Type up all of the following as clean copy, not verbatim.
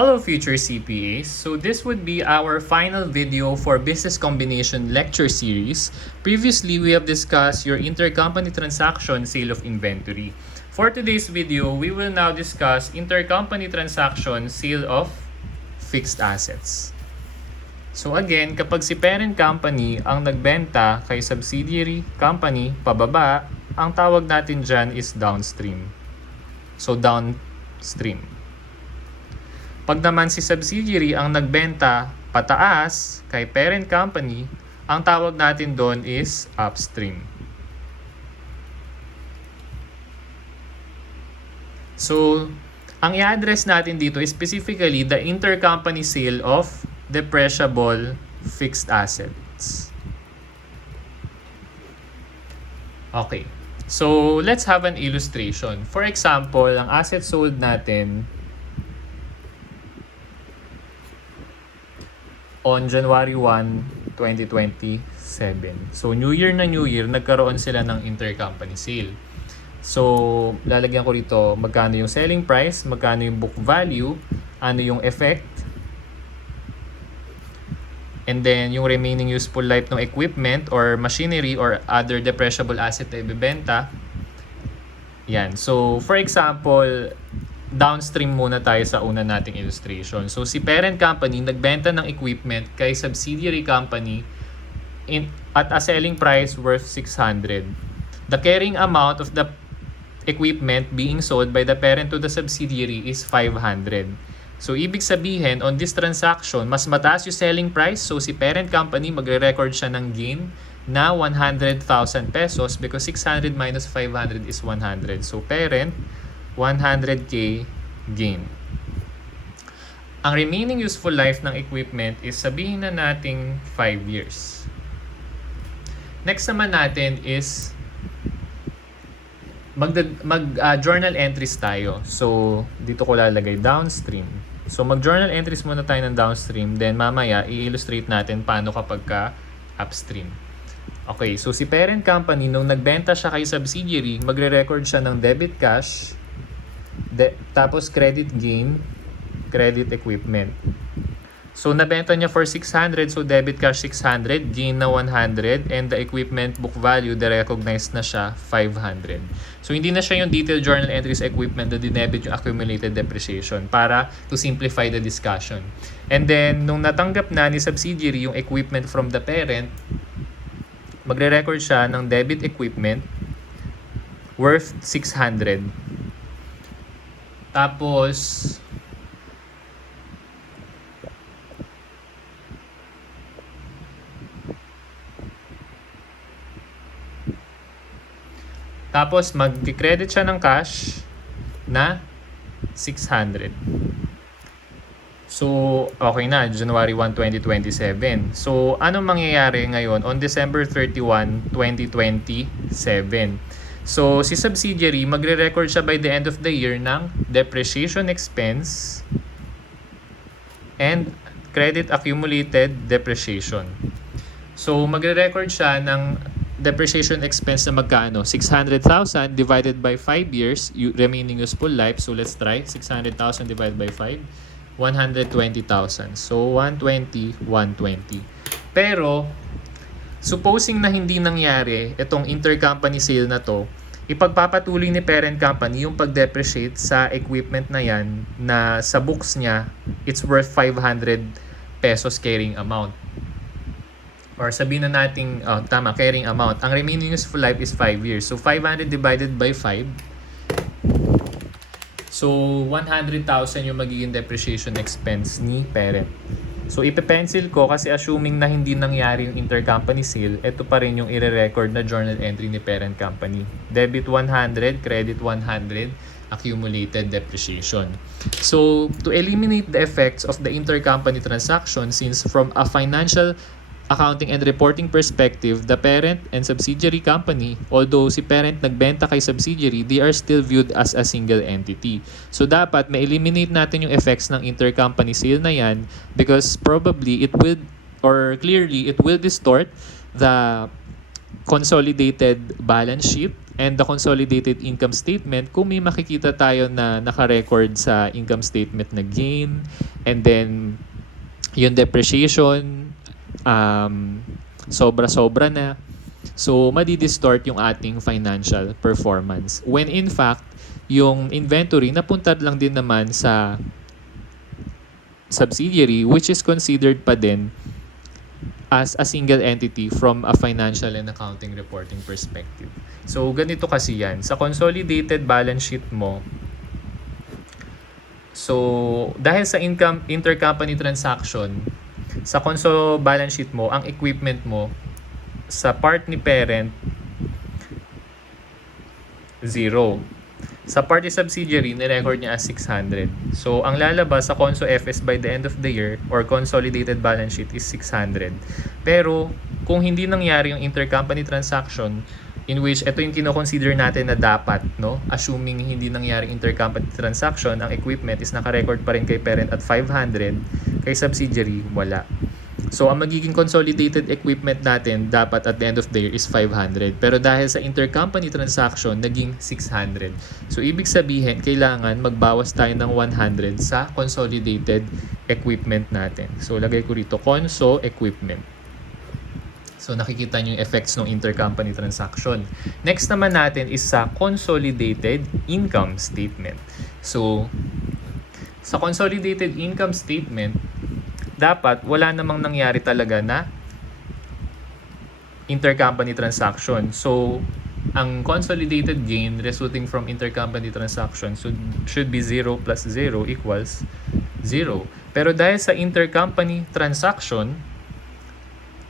Hello future CPAs. So this would be our final video for Business Combination Lecture Series. Previously, we have discussed your intercompany transaction sale of inventory. For today's video, we will now discuss intercompany transaction sale of fixed assets. So again, kapag si parent company ang nagbenta kay subsidiary company pababa, ang tawag natin dyan is downstream. So downstream. Pag naman si subsidiary ang nagbenta pataas kay parent company, ang tawag natin doon is upstream. So, ang i-address natin dito is specifically the intercompany sale of depreciable fixed assets. Okay. So, let's have an illustration. For example, ang asset sold natin on January 1, 2027. So, New Year na New Year, nagkaroon sila ng intercompany sale. So, lalagyan ko rito magkano yung selling price, magkano yung book value, ano yung effect, and then yung remaining useful life ng equipment or machinery or other depreciable asset na ibebenta. Yan. So, for example, downstream muna tayo sa una nating illustration. So, si parent company nagbenta ng equipment kay subsidiary company at a selling price worth 600. The carrying amount of the equipment being sold by the parent to the subsidiary is 500. So, ibig sabihin, on this transaction, mas mataas yung selling price. So, si parent company magre-record siya ng gain na 100,000 pesos because 600 minus 500 is 100. So, parent, 100k gain. Ang remaining useful life ng equipment is sabihin na nating 5 years. Next naman natin is journal entries tayo. So, dito ko lalagay downstream. So, mag-journal entries muna tayo ng downstream. Then, mamaya, i-illustrate natin paano kapag ka upstream. Okay, so si parent company, nung nagbenta siya kay subsidiary, magre-record siya ng debit cash, tapos credit gain, credit equipment. So, nabenta niya for 600, so debit cash 600, gain na 100, and the equipment book value, de-recognize na siya 500. So, hindi na siya yung detailed journal entries equipment na dinebit yung accumulated depreciation para to simplify the discussion. And then, nung natanggap na ni subsidiary yung equipment from the parent, magre-record siya ng debit equipment worth 600. Tapos, mag-credit siya ng cash na 600. So, okay na, January 1, 2027. So, anong mangyayari ngayon on December 31, 2027? So, si subsidiary, magre-record siya by the end of the year ng depreciation expense and credit accumulated depreciation. So, magre-record siya ng depreciation expense na magkano? 600,000 divided by 5 years, remaining useful life. So, let's try. 600,000 divided by 5, 120,000. So, 120, 120. Pero, supposing na hindi nangyari itong intercompany sale na to, ipagpapatuloy ni parent company yung pag-depreciate sa equipment na yan na sa books niya, it's worth 500 pesos carrying amount. Or sabihin na natin, carrying amount. Ang remaining useful life is 5 years. So, 500 divided by 5. So, 100,000 yung magiging depreciation expense ni parent. So, ipe-pencil ko kasi assuming na hindi nangyari yung intercompany sale, ito pa rin yung i-record na journal entry ni parent company. Debit 100, credit 100, accumulated depreciation. So, to eliminate the effects of the intercompany transaction, since from a financial accounting and reporting perspective, the parent and subsidiary company, although si parent nagbenta kay subsidiary, they are still viewed as a single entity. So dapat ma-eliminate natin yung effects ng intercompany sale na yan because probably it will, or clearly it will distort the consolidated balance sheet and the consolidated income statement, kung may makikita tayo na naka-record sa income statement na gain, and then yung depreciation, sobra-sobra na. So, madi-distort yung ating financial performance. When in fact, yung inventory napunta lang din naman sa subsidiary, which is considered pa din as a single entity from a financial and accounting reporting perspective. So, ganito kasi yan. Sa consolidated balance sheet mo, so, dahil sa intercompany transaction, sa consol balance sheet mo, ang equipment mo, sa part ni parent, 0. Sa part ni subsidiary, ni-record niya as 600. So, ang lalabas sa Conso FS by the end of the year or consolidated balance sheet is 600. Pero, kung hindi nangyari yung intercompany transaction, in which ito yung kino-consider natin na dapat, no? Assuming hindi nangyari intercompany transaction, ang equipment is naka-record pa rin kay parent at 500, kay subsidiary, wala. So, ang magiging consolidated equipment natin dapat at the end of the year is 500. Pero dahil sa intercompany transaction, naging 600. So, ibig sabihin, kailangan magbawas tayo ng 100 sa consolidated equipment natin. So, lagay ko rito, conso equipment. So, nakikita nyo yung effects ng intercompany transaction. Next naman natin is sa consolidated income statement. So, sa consolidated income statement, dapat wala namang nangyari talaga na intercompany transaction. So, ang consolidated gain resulting from intercompany transaction should be 0 plus 0 equals 0. Pero dahil sa intercompany transaction,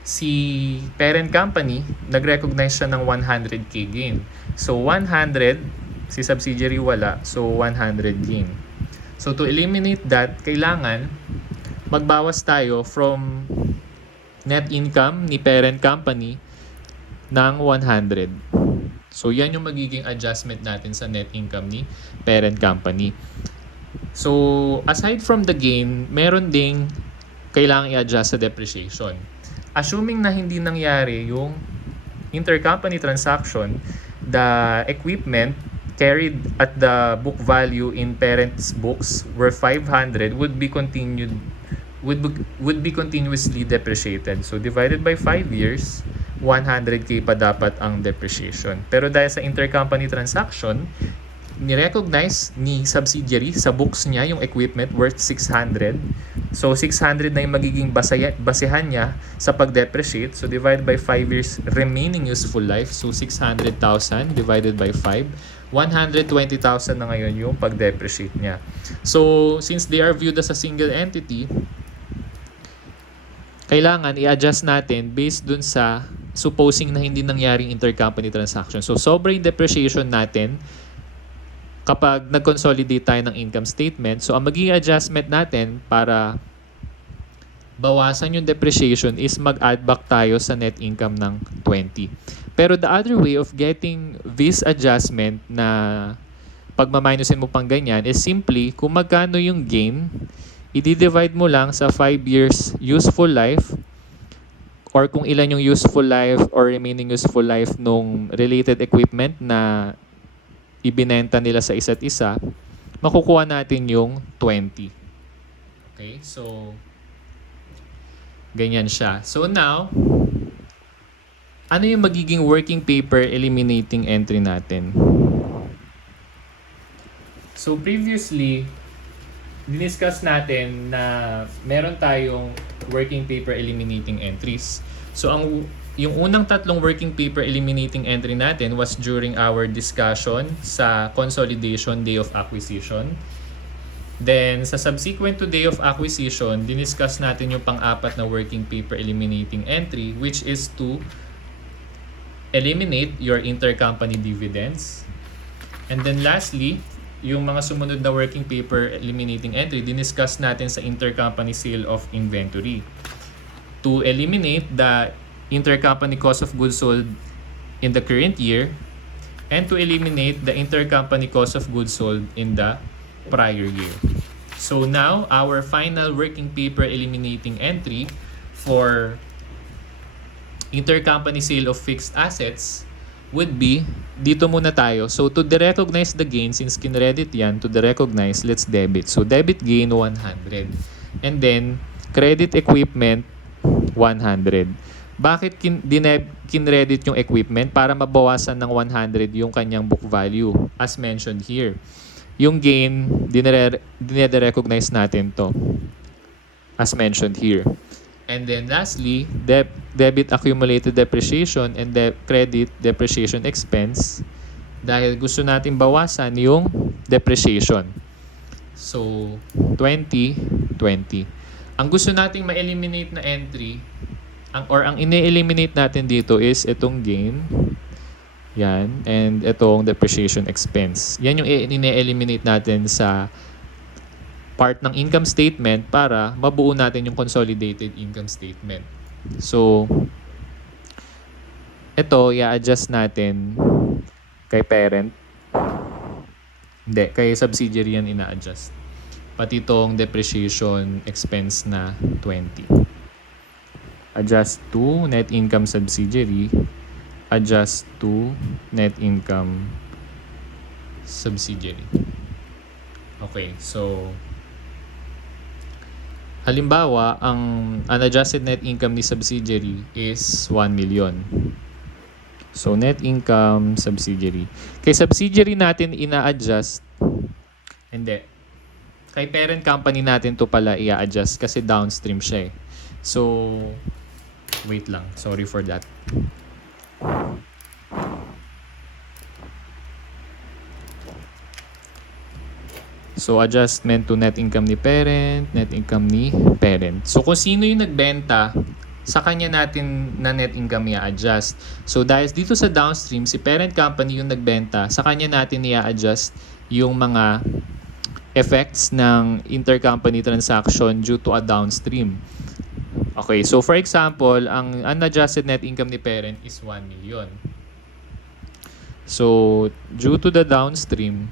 si parent company, nag-recognize siya ng 100k gain. So, 100, si subsidiary wala. So, 100 gain. So, to eliminate that, kailangan magbawas tayo from net income ni parent company ng 100. So, yan yung magiging adjustment natin sa net income ni parent company. So, aside from the gain, meron ding kailangang i-adjust sa depreciation. Assuming na hindi nangyari yung intercompany transaction, the equipment carried at the book value in parent's books were 500 would be continuously depreciated. So, divided by 5 years, 100k pa dapat ang depreciation. Pero dahil sa intercompany transaction, ni-recognize ni subsidiary sa books niya yung equipment worth 600. So, 600 na yung magiging basehan niya sa pag-depreciate. So, divided by 5 years remaining useful life. So, 600,000 divided by 5. 120,000 na ngayon yung pag-depreciate niya. So, since they are viewed as a single entity, kailangan i-adjust natin based dun sa supposing na hindi nangyaring intercompany transaction. So, sobra yung depreciation natin kapag nag-consolidate tayo ng income statement. So, ang magiging adjustment natin para bawasan yung depreciation is mag-add back tayo sa net income ng 20. Pero the other way of getting this adjustment na pagmaminusin mo pang ganyan is simply kung magkano yung gain, i-divide mo lang sa 5 years useful life or kung ilan yung useful life or remaining useful life nung related equipment na ibinenta nila sa isa't isa, makukuha natin yung 20. Okay, so ganyan siya. So now, ano yung magiging working paper eliminating entry natin? So previously, diniscuss natin na meron tayong working paper eliminating entries. So yung unang tatlong working paper eliminating entry natin was during our discussion sa consolidation day of acquisition. Then sa subsequent to day of acquisition, diniscuss natin yung pang-apat na working paper eliminating entry, which is to eliminate your intercompany dividends. And then lastly, yung mga sumunod na working paper eliminating entry, diniscuss natin sa intercompany sale of inventory. To eliminate the intercompany cost of goods sold in the current year and to eliminate the intercompany cost of goods sold in the prior year. So now, our final working paper eliminating entry for intercompany sale of fixed assets would be, dito muna tayo. So, to derecognize the gain, since kinredit yan, to derecognize, let's debit. So, debit gain, 100. And then, credit equipment, 100. Bakit kinredit yung equipment? Para mabawasan ng 100 yung kanyang book value, as mentioned here. Yung gain, dinede-recognize natin to, as mentioned here. And then lastly, debit accumulated depreciation and credit depreciation expense, dahil gusto natin bawasan yung depreciation. So, 20, 20. Ang gusto nating ma-eliminate na entry, ang ine-eliminate natin dito is itong gain. Yan. And itong depreciation expense. Yan yung ine-eliminate natin sa part ng income statement para mabuo natin yung consolidated income statement. So, ito, i-adjust natin kay parent. Hindi, kay subsidiary yan ina-adjust. Pati itong depreciation expense na 20. Adjust to net income subsidiary. Adjust to net income subsidiary. Okay, so halimbawa, ang unadjusted net income ni subsidiary is 1 million. So, net income subsidiary. Kay subsidiary natin ina-adjust. Hindi. Kay parent company natin to pala i-adjust kasi downstream siya eh. So, wait lang. Sorry for that. So, adjustment to net income ni parent, net income ni parent. So, kung sino yung nagbenta, sa kanya natin na net income i-adjust. So, dahil dito sa downstream, si parent company yung nagbenta, sa kanya natin i-adjust yung mga effects ng intercompany transaction due to a downstream. Okay, so for example, ang unadjusted net income ni parent is 1 million. So, due to the downstream,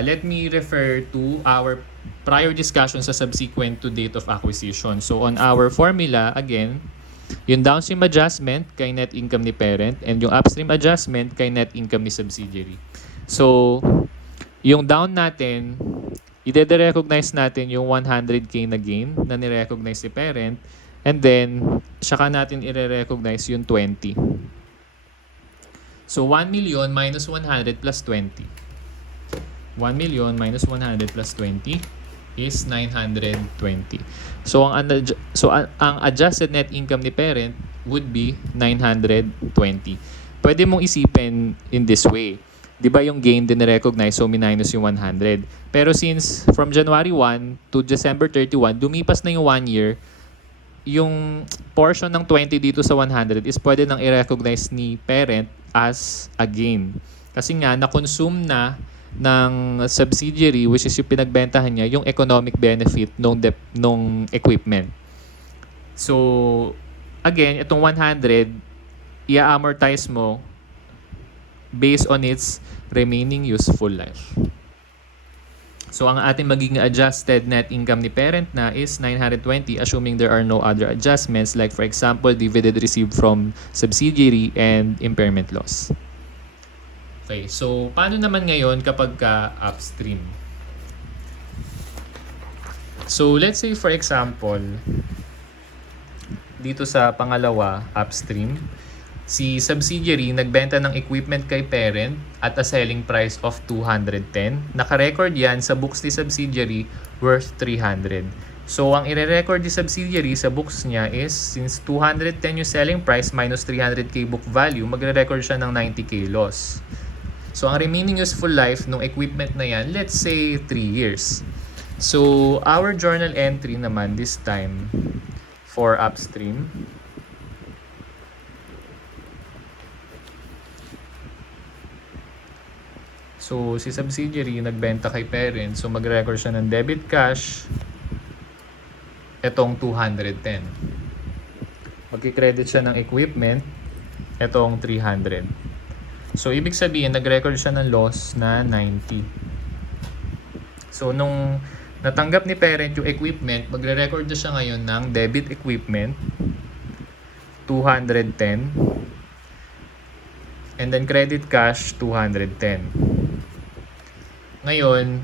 let me refer to our prior discussion sa subsequent to date of acquisition. So, on our formula, again, yung downstream adjustment kay net income ni parent and yung upstream adjustment kay net income ni subsidiary. So, yung down natin, i-recognize natin yung 100k na gain na ni-recognize ni parent, and then, saka natin i-recognize yung 20. So, 1 million minus 100 plus 20. 1 million minus 100 plus 20 is 920. So, ang adjusted net income ni parent would be 920. Pwede mong isipin in this way. Di ba yung gain din recognize, so minus yung 100. Pero since from January 1 to December 31, dumipas na yung 1 year, yung portion ng 20 dito sa 100 is pwede nang i-recognize ni parent as a gain. Kasi nga, na-consume na ng subsidiary, which is yung pinagbentahan niya, yung economic benefit nung equipment. So, again, itong 100, i-amortize mo based on its remaining useful life. So, ang ating magiging adjusted net income ni parent na is 920, assuming there are no other adjustments, like for example, dividend received from subsidiary and impairment loss. Okay, so paano naman ngayon kapag upstream? So, let's say for example, dito sa pangalawa, upstream, si subsidiary nagbenta ng equipment kay parent at a selling price of 210. Naka-record yan sa books ni subsidiary worth 300. So, ang i-record ni subsidiary sa books niya is, since 210 yung selling price minus 300k book value, magre-record siya ng 90k loss. So, ang remaining useful life ng equipment na yan, let's say 3 years. So, our journal entry naman this time for upstream, so, si subsidiary nagbenta kay parent, so mag-record siya ng debit cash, etong 210. Magki-credit siya ng equipment, etong 300. So, ibig sabihin, nag-record siya ng loss na 90. So, nung natanggap ni parent yung equipment, magre-record na siya ngayon ng debit equipment, 210. And then credit cash, 210. Ngayon,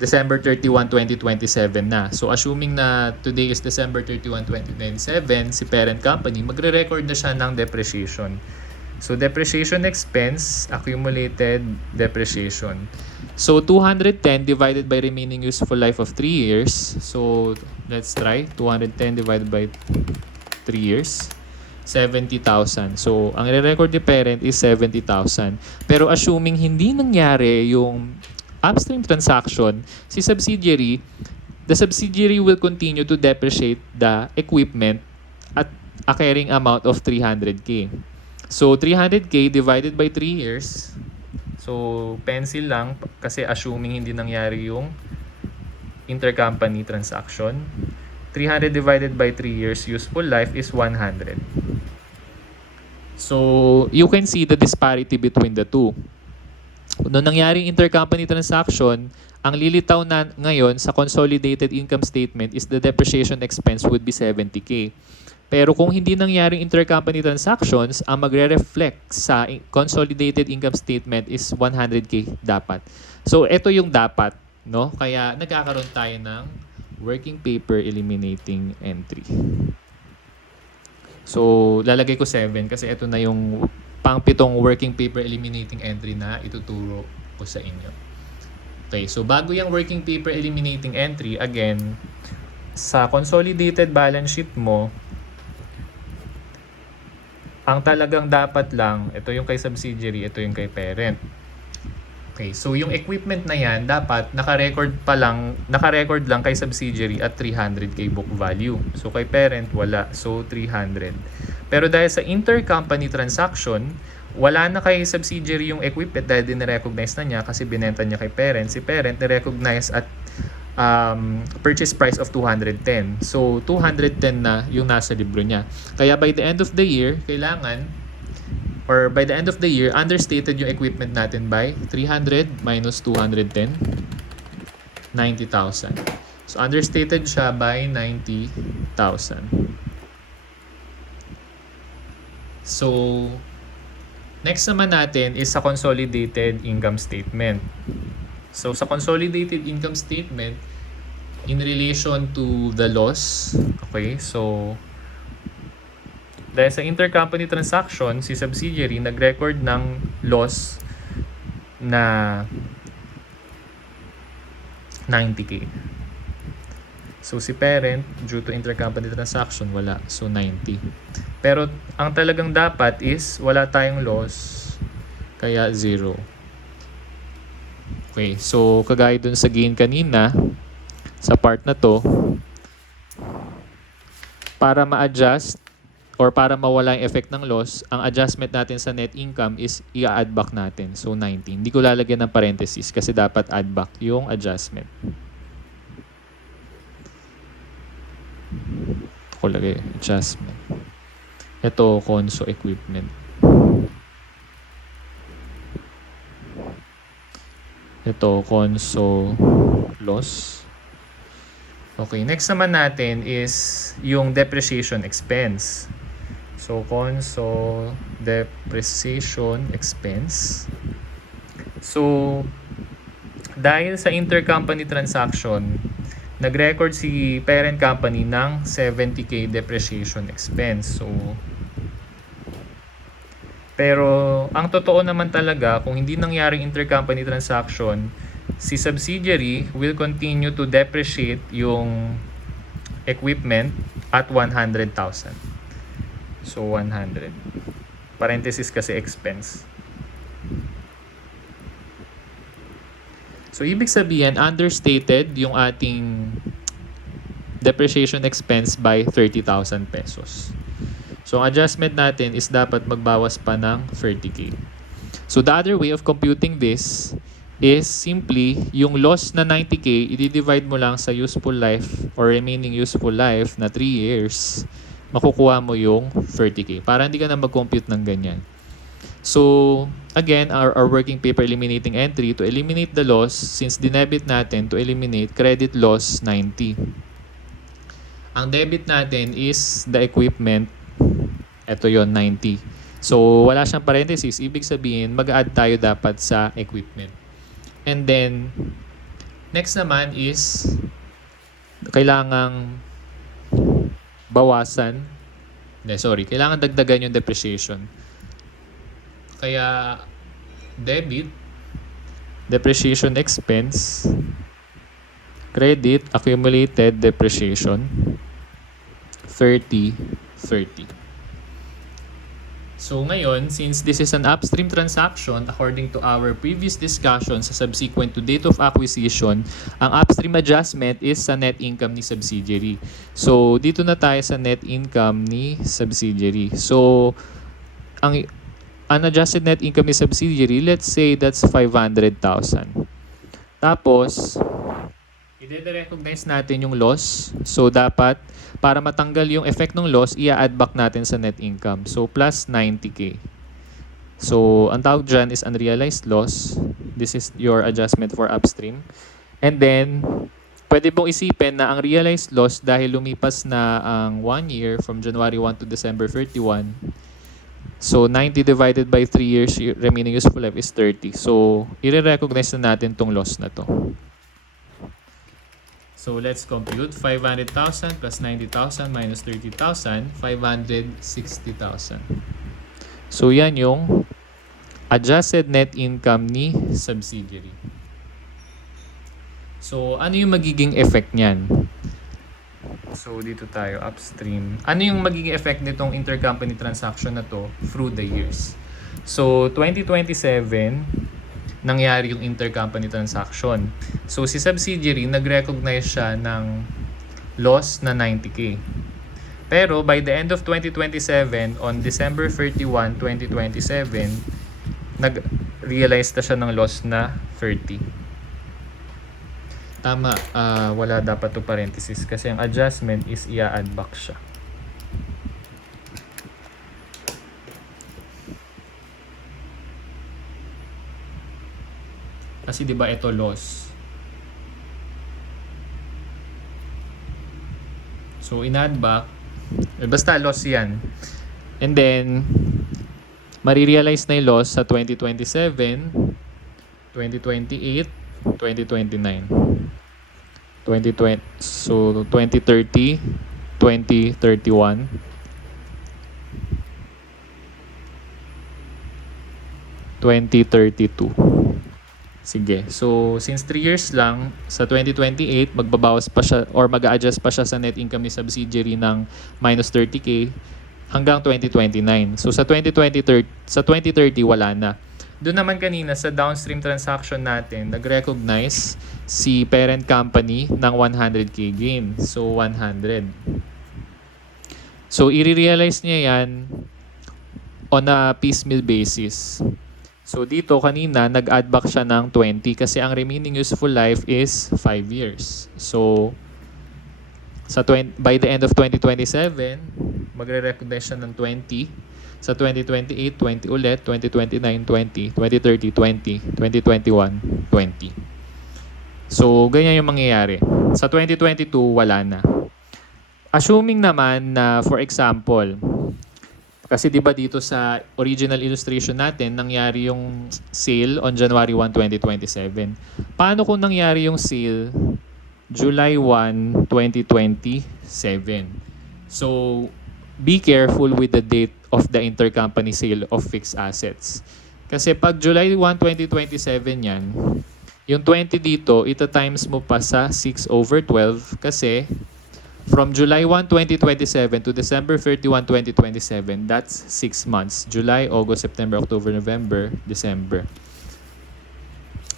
December 31, 2027 na. So, assuming na today is December 31, 2027, si parent company, magre-record na siya ng depreciation. So, depreciation expense, accumulated depreciation. So, 210 divided by remaining useful life of 3 years. So, let's try. 210 divided by 3 years. 70,000. So, ang i-record ni parent is 70,000. Pero assuming hindi nangyari yung upstream transaction, the subsidiary will continue to depreciate the equipment at a carrying amount of 300k. So, 300k divided by 3 years. So, pencil lang kasi assuming hindi nangyari yung intercompany transaction. 300 divided by 3 years useful life is 100. So, you can see the disparity between the two. Noong nangyaring intercompany transaction, ang lilitaw na ngayon sa consolidated income statement is the depreciation expense would be 70k. Pero kung hindi nangyaring intercompany transactions, ang magre-reflect sa consolidated income statement is 100k dapat. So, ito yung dapat, no? Kaya nagkakaroon tayo ng working paper eliminating entry. So, lalagay ko 7 kasi ito na yung pang-pitong working paper eliminating entry na ituturo ko sa inyo. Okay, so bago yung working paper eliminating entry, again, sa consolidated balance sheet mo, ang talagang dapat lang, ito yung kay subsidiary, ito yung kay parent. Okay, so yung equipment na yan, dapat naka-record lang kay subsidiary at 300k book value. So kay parent, wala. So 300. Pero dahil sa intercompany transaction, wala na kay subsidiary yung equipment dahil din-recognize na niya kasi binenta niya kay parent. Si parent ni-recognize at purchase price of 210. So 210 na yung nasa libro niya. Kaya by the end of the year, by the end of the year, understated yung equipment natin by 300 minus 210, 90,000. So understated siya by 90,000. So, next naman natin is sa consolidated income statement. So, sa consolidated income statement, in relation to the loss, okay, so, dahil sa intercompany transaction, si subsidiary nag-record ng loss na 90k. So, si parent, due to intercompany transaction, wala. So, 90. Pero, ang talagang dapat is, wala tayong loss, kaya 0. Okay, so, kagaya dun sa gain kanina, sa part na to, para ma-adjust, or para mawala yung effect ng loss, ang adjustment natin sa net income is i-add back natin. So, 90. Hindi ko lalagyan ng parenthesis kasi dapat add back yung adjustment. Ako lagay, adjustment. Ito, conso equipment. Ito, conso loss. Okay, next naman natin is yung depreciation expense. So, conso depreciation expense. So, dahil sa intercompany transaction, nag-record si parent company ng 70k depreciation expense. So, pero ang totoo naman talaga, kung hindi nangyaring intercompany transaction, si subsidiary will continue to depreciate yung equipment at 100,000. So, 100. Parenthesis kasi expense. So, ibig sabihin, understated yung ating depreciation expense by 30,000 pesos. So, ang adjustment natin is dapat magbawas pa ng 30k. So, the other way of computing this is simply yung loss na 90k, i-divide mo lang sa useful life or remaining useful life na 3 years, makukuha mo yung 30k. Para hindi ka na mag-compute ng ganyan. So, again, our working paper eliminating entry, to eliminate the loss, since dinebit natin, to eliminate credit loss 90. Ang debit natin is the equipment, ito yon 90. So, wala siyang parenthesis. Ibig sabihin, mag-add tayo dapat sa equipment. And then, next naman is, kailangang bawasan. Kailangan dagdagan yung depreciation. Kaya, debit, depreciation expense, credit, accumulated depreciation, 30, 30. So ngayon, since this is an upstream transaction, according to our previous discussion sa subsequent to date of acquisition, ang upstream adjustment is sa net income ni subsidiary. So dito na tayo sa net income ni subsidiary. So ang unadjusted net income ni subsidiary, let's say that's 500,000. Tapos, i-recognize natin yung loss. So dapat, para matanggal yung effect ng loss, i-add back natin sa net income. So, plus 90K. So, ang tawag dyan is unrealized loss. This is your adjustment for upstream. And then, pwede mong isipin na ang realized loss dahil lumipas na ang 1 year from January 1 to December 31. So, 90 divided by 3 years remaining useful life is 30. So, i-recognize na natin tong loss na to. So, let's compute 500,000 plus 90,000 minus 30,000, 560,000. So, yan yung adjusted net income ni subsidiary. So, ano yung magiging effect niyan? So, dito tayo, upstream. Ano yung magiging effect nitong intercompany transaction na to through the years? So, 2027, nangyari yung intercompany transaction. So, si subsidiary, nag-recognize siya ng loss na 90K. Pero, by the end of 2027, on December 31, 2027, nag-realize na siya ng loss na 30. Tama, wala dapat to parenthesis kasi ang adjustment is i-add back siya. Kasi 'di ba ito loss. So in-add back, basta loss 'yan. And then marirealize na 'yung loss sa 2027, 2028, 2029. 2020, so 2030, 2031, 2032. Sige. So, since 3 years lang, sa 2028, magbabawas pa siya or mag-a-adjust pa siya sa net income ni subsidiary ng minus 30K hanggang 2029. So, sa 2030, wala na. Doon naman kanina, sa downstream transaction natin, nag-recognize si parent company ng 100K gain. So, 100. So, i-realize niya yan on a piecemeal basis. So, dito kanina, nag-add back siya ng 20 kasi ang remaining useful life is 5 years. So, by the end of 2027, magre-recognize siya ng 20. Sa 2028, 20 ulit. 2029, 20. 2030, 20. 2021, 20. So, ganyan yung mangyayari. Sa 2022, wala na. Assuming naman na, for example, kasi 'di ba dito sa original illustration natin nangyari yung sale on January 1, 2027. Paano kung nangyari yung sale July 1, 2027? So be careful with the date of the intercompany sale of fixed assets. Kasi pag July 1, 2027 yan, yung 20 dito, ita times mo pa sa 6/12 kasi from July 1, 2027 to December 31, 2027, that's 6 months. July, August, September, October, November, December.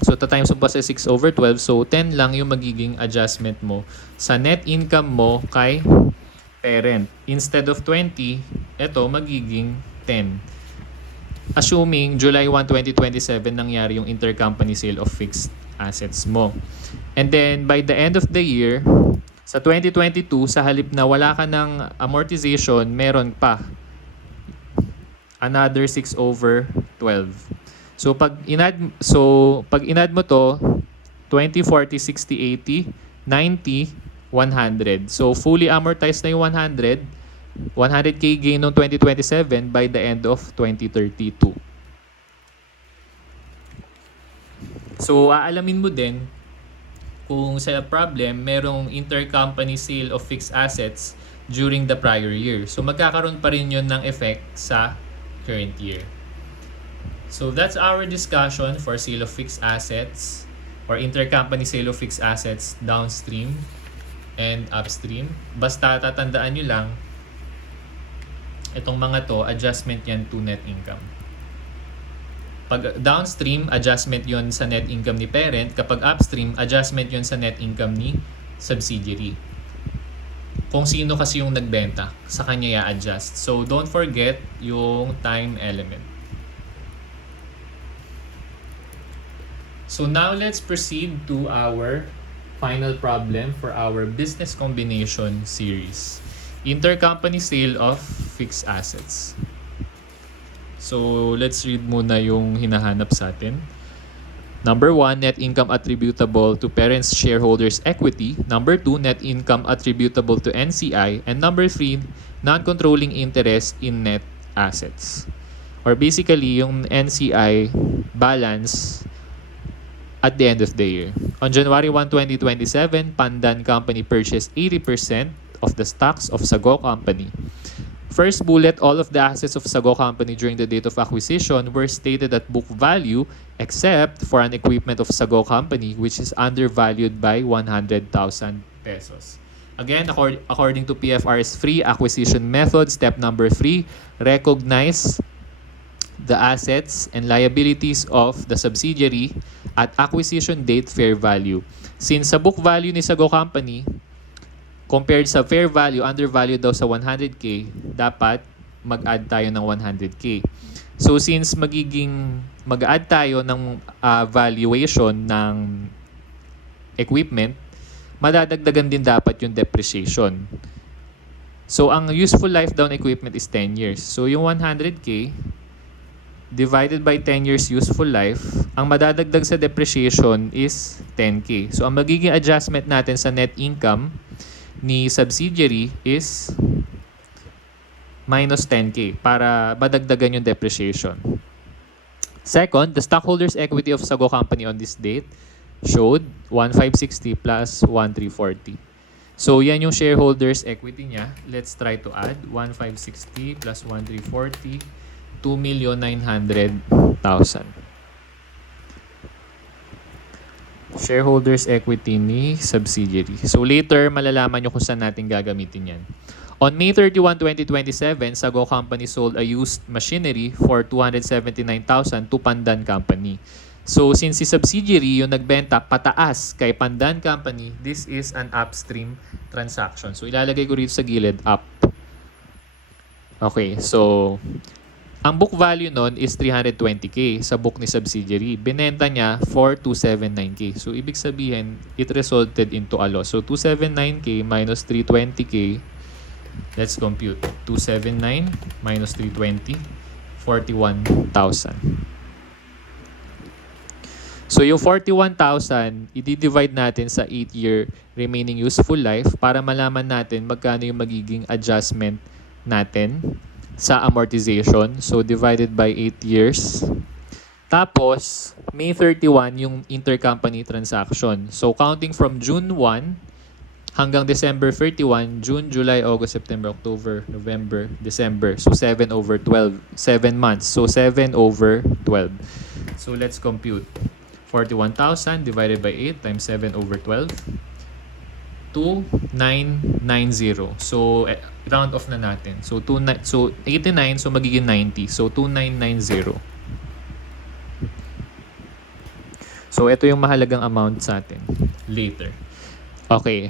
So, times mo pa sa 6/12. So, 10 lang yung magiging adjustment mo sa net income mo kay parent. Instead of 20, ito magiging 10. Assuming July 1, 2027 nangyari yung intercompany sale of fixed assets mo. And then, by the end of the year, sa 2022, sa halip na wala ka ng amortization, meron pa another 6/12. So pag inad mo to 20, 40, 60, 80, 90, 100. So fully amortized na yung 100, 100K gain noong 2027 by the end of 2032. So, aalamin mo din kung sa problem, merong intercompany sale of fixed assets during the prior year. So, magkakaroon pa rin yun ng effect sa current year. So, that's our discussion for sale of fixed assets or intercompany sale of fixed assets downstream and upstream. Basta tatandaan nyo lang, itong mga to, adjustment yan to net income. Pag downstream, adjustment yon sa net income ni parent. Kapag upstream, adjustment yon sa net income ni subsidiary. Kung sino kasi yung nagbenta, sa kanya i-adjust. So, don't forget yung time element. So, now let's proceed to our final problem for our business combination series. Intercompany sale of fixed assets. So, let's read muna yung hinahanap sa atin. Number 1, net income attributable to parents' shareholders' equity. Number 2, net income attributable to NCI. And number 3, non-controlling interest in net assets. Or basically, yung NCI balance at the end of the year. On January 1, 2027, Pandan Company purchased 80% of the stocks of Sago Company. First bullet, all of the assets of Sago Company during the date of acquisition were stated at book value except for an equipment of Sago Company which is undervalued by 100,000 pesos. Again, according to PFR's free acquisition method, step number 3, recognize the assets and liabilities of the subsidiary at acquisition date fair value. Since sa book value ni Sago Company, compared sa fair value, undervalued daw sa 100K, dapat mag-add tayo ng 100K. So, since mag-add tayo ng valuation ng equipment, madadagdagan din dapat yung depreciation. So, ang useful life daw ng equipment is 10 years. So, yung 100K divided by 10 years useful life, ang madadagdag sa depreciation is 10K. So, ang magiging adjustment natin sa net income ni subsidiary is minus 10K para madagdagan yung depreciation. Second, the stockholders' equity of Sago Company on this date showed 1,560 plus 1,340. So, yan yung shareholders' equity niya. Let's try to add 1,560 plus 1,340, 2,900,000. Shareholders equity ni subsidiary. So later, malalaman nyo kung saan natin gagamitin yan. On May 31, 2027, Sago Company sold a used machinery for 279,000 to Pandan Company. So since si subsidiary yung nagbenta pataas kay Pandan Company, this is an upstream transaction. So ilalagay ko rito sa gilid, up. Okay, so ang book value nun is 320K sa book ni subsidiary. Binenta niya for 279K. So, ibig sabihin, it resulted into a loss. So, 279K minus 320K. Let's compute. 279 minus 320, 41,000. So, yung 41,000, i-divide natin sa 8-year remaining useful life para malaman natin magkano yung magiging adjustment natin sa amortization. So, divided by 8 years. Tapos, May 31 yung intercompany transaction. So, counting from June 1 hanggang December 31, June, July, August, September, October, November, December. So, 7 over 12. 7 months. So, 7 over 12. So, let's compute. 41,000 divided by 8 times 7 over 12. 2,990. So, round off na natin. So, 89, so magiging 90. So, 2,990. So, ito yung mahalagang amount sa atin later. Okay.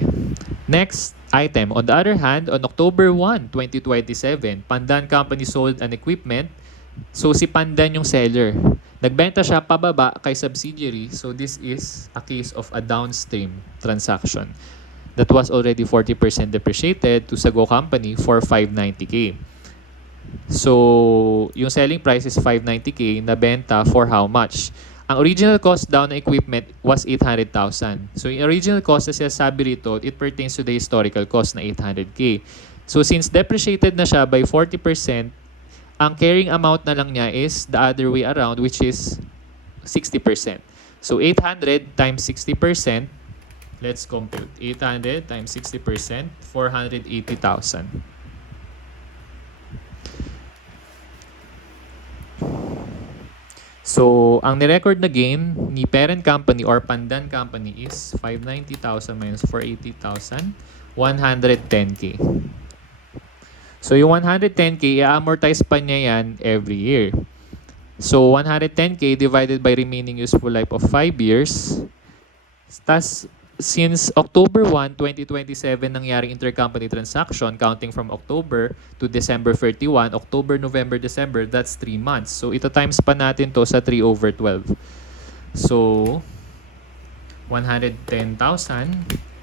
Next item. On the other hand, on October 1, 2027, Pandan Company sold an equipment. So, si Pandan yung seller. Nagbenta siya pababa kay subsidiary. So, this is a case of a downstream transaction that was already 40% depreciated to Sago Company for 590K. So, yung selling price is 590K, nabenta for how much? Ang original cost down ng equipment was 800,000. So, yung original cost na sinasabi rito, it pertains to the historical cost na 800K. So since depreciated na siya by 40%, ang carrying amount na lang niya is the other way around, which is 60%. So 800 times 60%, let's compute. 800 times 60%, 480,000. So, ang nirecord na gain ni parent company or Pandan company is 590,000 minus 480,000, 110K. So, yung 110K, i-amortize pa niya yan every year. So, 110K divided by remaining useful life of 5 years. Tas, since October 1, 2027 nangyaring intercompany transaction counting from October to December 31, October, November, December, that's 3 months. So, ito times pa natin to sa 3 over 12. So, 110,000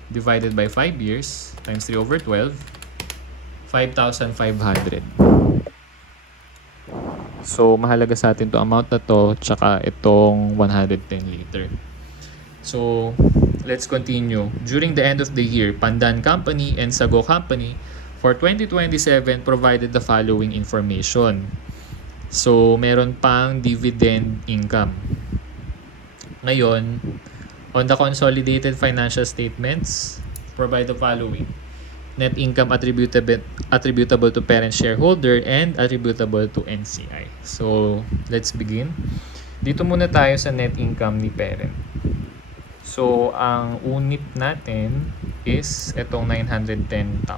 divided by 5 years times 3 over 12, 5,500. So, mahalaga sa atin to amount na to, tsaka itong 110 liter. So, let's continue. During the end of the year, Pandan Company and Sago Company for 2027 provided the following information. So, meron pang dividend income. Ngayon, on the consolidated financial statements, provide the following. Net income attributable to parent shareholder and attributable to NCI. So, let's begin. Dito muna tayo sa net income ni parent. So, ang unit natin is itong 910,000.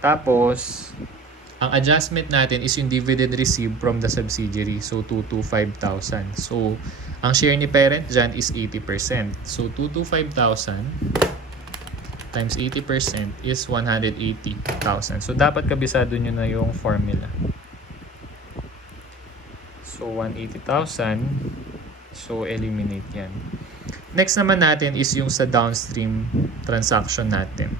Tapos, ang adjustment natin is yung dividend received from the subsidiary. So, 225,000. So, ang share ni parent dyan is 80%. So, 225,000 times 80% is 180,000. So, dapat kabisado nyo na yung formula. So, 180,000. So, eliminate yan. Next naman natin is yung sa downstream transaction natin.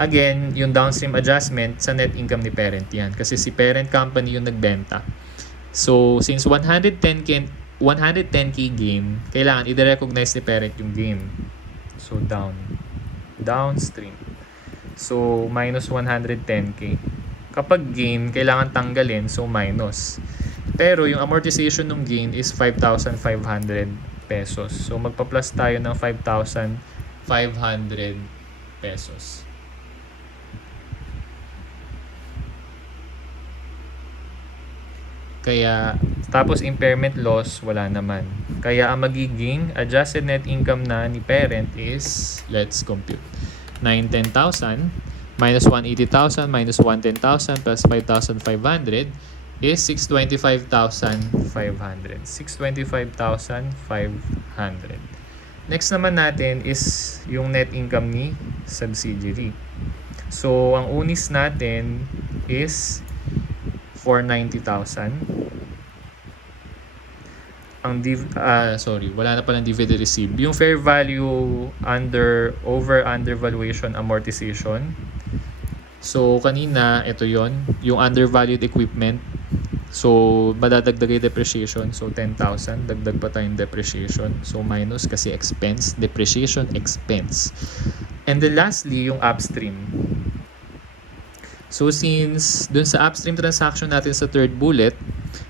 Again, yung downstream adjustment sa net income ni parent yan. Kasi si parent company yung nagbenta. So, since 110K gain, kailangan i-recognize ni parent yung gain. So, downstream. So, minus 110K. Kapag gain, kailangan tanggalin. So, minus. Pero yung amortization ng gain is 5,500 pesos. So magpa-plus tayo ng 5,500 pesos. Kaya tapos impairment loss wala naman. Kaya ang magiging adjusted net income na ni parent is, let's compute. 910,000 minus 180,000 minus 110,000 plus 5,500 is 625,500. 625,500. Next naman natin is yung net income ni subsidiary. So, ang unis natin is 490,000. Ang wala na palang dividend received. Yung fair value under valuation amortization. So, kanina, ito yon yung undervalued equipment. So, madadagdag yung depreciation. So, 10,000. Dagdag pa tayong depreciation. So, minus kasi expense. Depreciation, expense. And then lastly, yung upstream. So, since dun sa upstream transaction natin sa third bullet,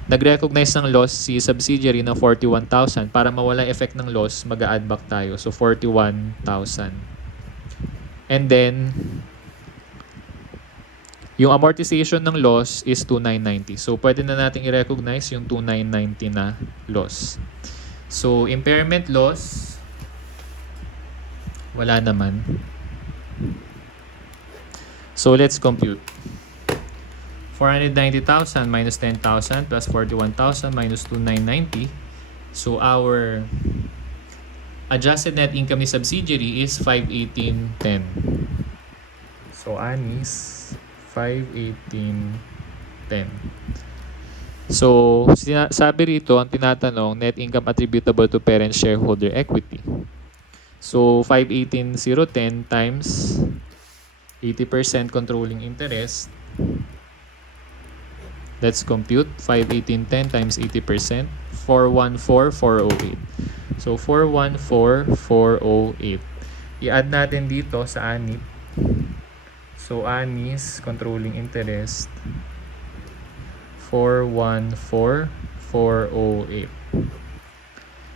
nag-recognize ng loss si subsidiary ng 41,000. Para mawala effect ng loss, mag-a-add back tayo. So, 41,000. And then, yung amortization ng loss is 2,990. So, pwede na natin i-recognize yung 2,990 na loss. So, impairment loss, wala naman. So, let's compute. 490,000 minus 10,000 plus 41,000 minus 2,990. So, our adjusted net income ni subsidiary is 518.10. So, anis 518.10. So, sabi rito, ang tinatanong, net income attributable to parent shareholder equity. So, 518,010 times 80% controlling interest. Let's compute. 518.10 times 80%. 414,408. So, 414,408. I-add natin dito sa ANIP. So, ANIS, controlling interest, 414,408.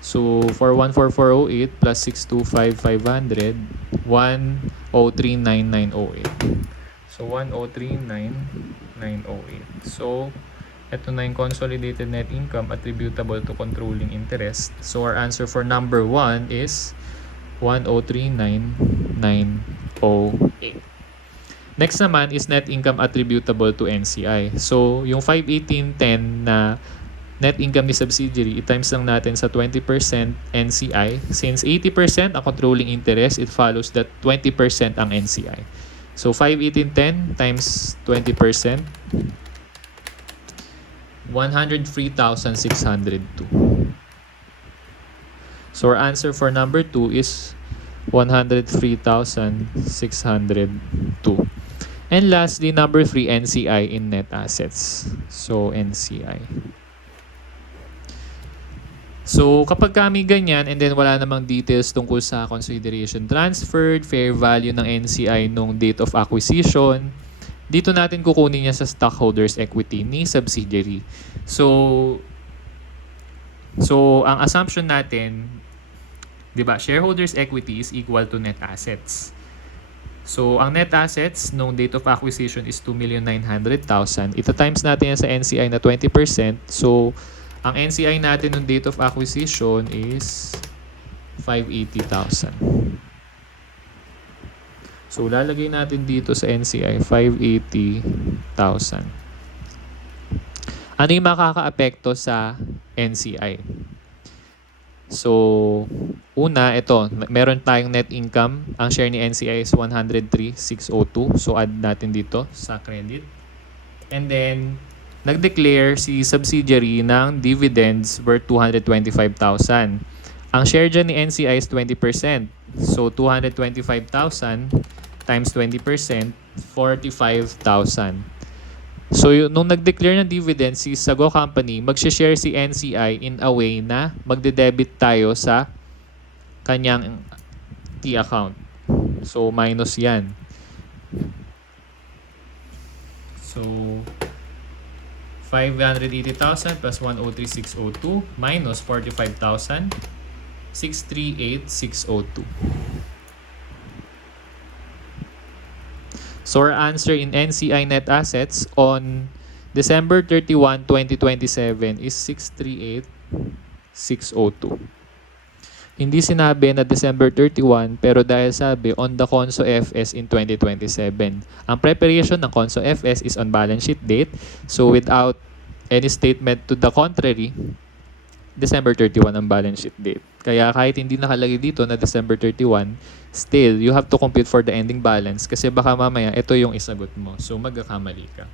So, 414,408 plus 625,500, 103,9908. So, 103,998. So, ito na yung consolidated net income attributable to controlling interest. So, our answer for number 1 is 103,908. Next naman is net income attributable to NCI. So, yung 518.10 na net income ni subsidiary, i-times lang natin sa 20% NCI. Since 80% ang controlling interest, it follows that 20% ang NCI. So, 518.10 times 20%, 103,602. So, our answer for number 2 is 103,602. And lastly, number 3, NCI in net assets. So, NCI. So, kapag kami ganyan and then wala namang details tungkol sa consideration transferred, fair value ng NCI nung date of acquisition, dito natin kukunin niya sa stockholders' equity ni subsidiary. So ang assumption natin, di ba, shareholders' equity is equal to net assets. So, ang net assets nung date of acquisition is 2,900,000. Ito times natin yan sa NCI na 20%. So, ang NCI natin nung date of acquisition is 580,000. So, lalagay natin dito sa NCI 580,000. Ano yung makaka-apekto sa NCI? So, una, ito, meron tayong net income. Ang share ni NCI is 103,602. So, add natin dito sa credit. And then, nag-declare si subsidiary ng dividends worth 225,000. Ang share dyan ni NCI is 20%. So, 225,000 times 20%, 45,000. So, nung nag-declare ng dividend si Sago Company, mag-share si NCI in a way na magde-debit tayo sa kanyang T account. So, minus yan. So, 580,000 plus 103,602 minus 45,000, 638,602. So, our answer in NCI net assets on December 31, 2027 is 638,602. Hindi sinabi na December 31 pero dahil sabi on the Conso FS in 2027. Ang preparation ng Conso FS is on balance sheet date. So, without any statement to the contrary, December 31 ang balance sheet date. Kaya kahit hindi nakalagay dito na December 31, still, you have to compute for the ending balance kasi baka mamaya ito yung isagot mo. So, magkakamali ka.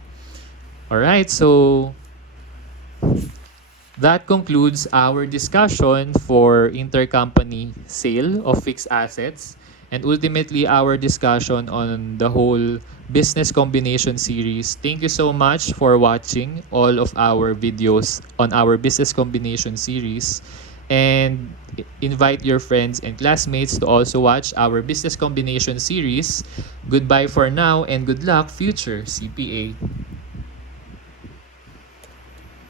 Alright, so that concludes our discussion for intercompany sale of fixed assets and ultimately our discussion on the whole business combination series. Thank you so much for watching all of our videos on our business combination series, and invite your friends and classmates to also watch our business combination series. Goodbye for now and good luck, future CPA.